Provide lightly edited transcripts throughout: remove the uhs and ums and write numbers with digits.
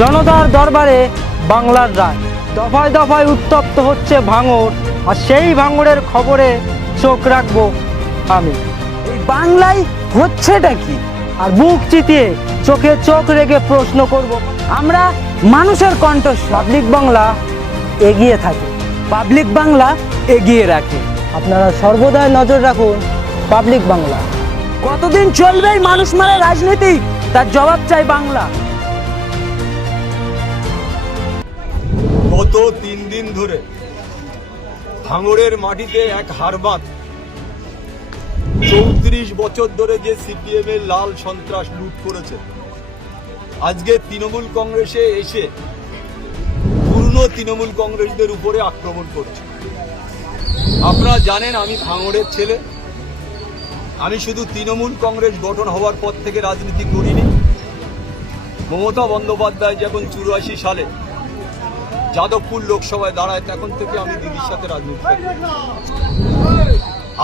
জনতার দরবারে বাংলার রায়। দফায় দফায় উত্তপ্ত হচ্ছে ভাঙড়, আর সেই ভাঙড়ের খবরে চোখ রাখবো আমি। এই বাংলায় হচ্ছেটা কি? আর বুক চিতিয়ে চোখে চোখ রেখে প্রশ্ন করব। আমরা মানুষের কণ্ঠস্বর। পাবলিক বাংলা এগিয়ে থাকে, পাবলিক বাংলা এগিয়ে রাখে। আপনারা সর্বদাই নজর রাখুন পাবলিক বাংলা। কতদিন চলবে এই মানুষ মারা রাজনীতি? তার জবাব চাই বাংলা। গত 3 দিন ধরে ভাঙড়ের মাটিতে এক হারবাদ 34 বছর ধরে যে সিপিএম এর লাল সন্ত্রাস লুট করেছে, আজকে তৃণমূল কংগ্রেসে এসে পুরনো তৃণমূল কংগ্রেসদের উপরে আক্রমণ করছে। আপনারা জানেন আমি ভাঙড়ের ছেলে। আমি শুধু তৃণমূল কংগ্রেস গঠন হওয়ার পর থেকে রাজনীতি করিনি। মমতা বন্দ্যোপাধ্যায় যখন 84 সালে যাদবপুর লোকসভায় দাঁড়ায়, তখন থেকে আমি দিদির সাথে রাজনীতি করি।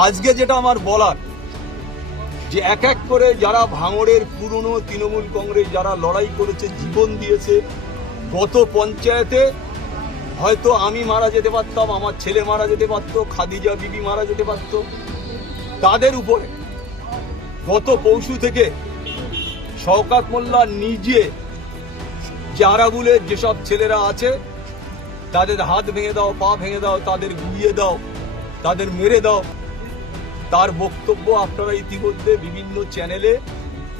আজকে যেটা আমার বলার, যে এক এক করে যারা ভাঙড়ের পুরনো তৃণমূল কংগ্রেস যারা লড়াই করেছে, জীবন দিয়েছে, গত পঞ্চায়েতে হয়তো আমি মারা যেতে পারতাম, আমার ছেলে মারা যেতে পারতো, খাদিজা বিবি মারা যেতে পারতো, তাদের উপরে গত পরশু থেকে শওকত মোল্লা নিজে যে আরাবুলের যেসব ছেলেরা আছে তাদের হাত ভেঙে দাও, পা ভেঙে দাও, তাদের গুড়িয়ে দাও, তাদের মেরে দাও, তার বক্তব্য আপনারা ইতিমধ্যে বিভিন্ন চ্যানেলে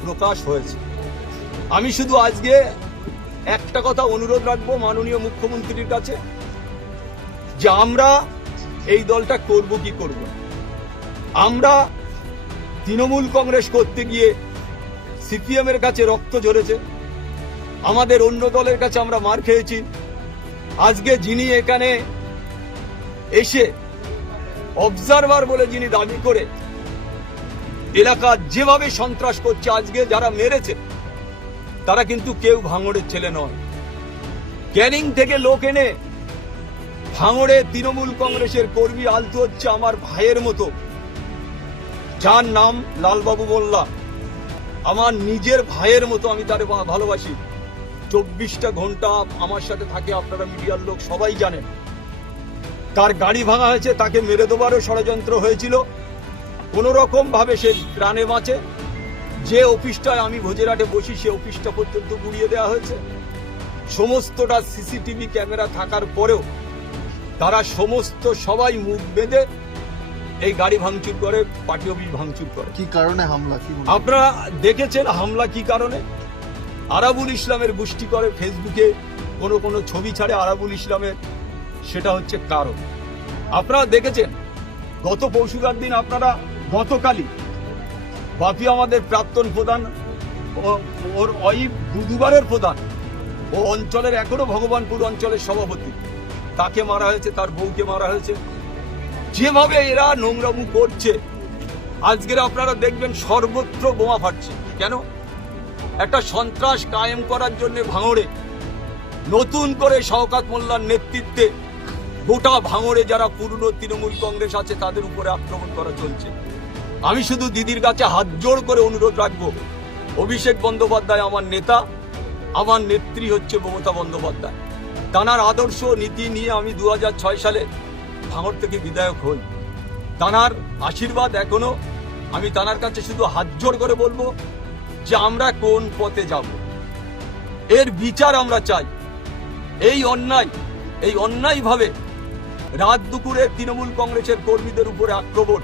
প্রকাশ হয়েছে। আমি শুধু আজকে একটা কথা অনুরোধ রাখবো মাননীয় মুখ্যমন্ত্রীর কাছে, যে আমরা এই দলটা করব কি করব। আমরা তৃণমূল কংগ্রেস করতে গিয়ে সিপিএম এর কাছে রক্ত ঝরেছে, আমাদের অন্য দলের কাছে আমরা মার খেয়েছি। আজকে যিনি এখানে এসে অবজারভার বলে যিনি দাবি করে এলাকা যেভাবে সন্ত্রাস করছে, আজকে যারা মেরেছে তারা কিন্তু কেউ ভাঙড়ের ছেলে নয়। ক্যানিং থেকে লোক এনে ভাঙড়ে তৃণমূল কংগ্রেসের কর্মী আলতু হচ্ছে আমার ভাইয়ের মতো, যার নাম লালবাবু মোল্লা। আমার নিজের ভাইয়ের মতো, আমি তার ভালোবাসি। 24টা ঘন্টা আমার সাথে থাকে, আপনারা মিডিয়ার লোক সবাই জানেন। তার গাড়ি ভাঙা হয়েছে, তাকে মেরে দেবারও ষড়যন্ত্র হয়েছিল। কোন রকম ভাবে সে প্রাণে বাঁচে। যে অফিসটায় আমি ভোজেরাটে বসি, সে অফিসটা পর্যন্ত গুড়িয়ে দেওয়া হয়েছে। সমস্তটা সিসিটিভি ক্যামেরা থাকার পরেও তারা সমস্ত সবাই মুখ বেঁধে এই গাড়ি ভাঙচুর করে, পার্টি অফিস ভাঙচুর করে। কি কারণে হামলা? কি আপনারা দেখেছেন হামলা কি কারণে? আরাবুল ইসলামের গোষ্ঠী করে ফেসবুকে কোনো ছবি ছাড়ে আরাবুল ইসলামের, সেটা হচ্ছে কারণ। আপনারা দেখেছেন গত পরশুকার দিন, আপনারা গতকালই বাপি আমাদের প্রাক্তন প্রধান, ওর ওয়াইফ বুধবারের প্রধান, ও অঞ্চলের এখনো ভগবানপুর অঞ্চলের সভাপতি, তাকে মারা হয়েছে, তার বউকে মারা হয়েছে। যেভাবে এরা নোংরামু করছে, আজকের আপনারা দেখবেন সর্বত্র বোমা ফাটছে। কেন? একটা সন্ত্রাস কায়েম করার জন্য ভাঙড়ে নতুন করে শওকত মোল্লার নেতৃত্বে গোটা ভাঙড়ে যারা পুরনো তৃণমূল কংগ্রেস আছে তাদের উপরে আক্রমণ করা চলছে। আমি শুধু দিদির কাছে হাত জোড় করে অনুরোধ রাখবো, অভিষেক বন্দ্যোপাধ্যায় আমার নেতা, আমার নেত্রী হচ্ছে মমতা বন্দ্যোপাধ্যায়। তানার আদর্শ নীতি নিয়ে আমি 2006 সালে ভাঙড় থেকে বিধায়ক হই। তানার আশীর্বাদ এখনো, আমি তানার কাছে শুধু হাত জোড় করে বলবো যে আমরা কোন পথে যাব, এর বিচার আমরা চাই। এই অন্যায়ভাবে রাত দুপুরে তৃণমূল কংগ্রেসের কর্মীদের উপরে আক্রমণ,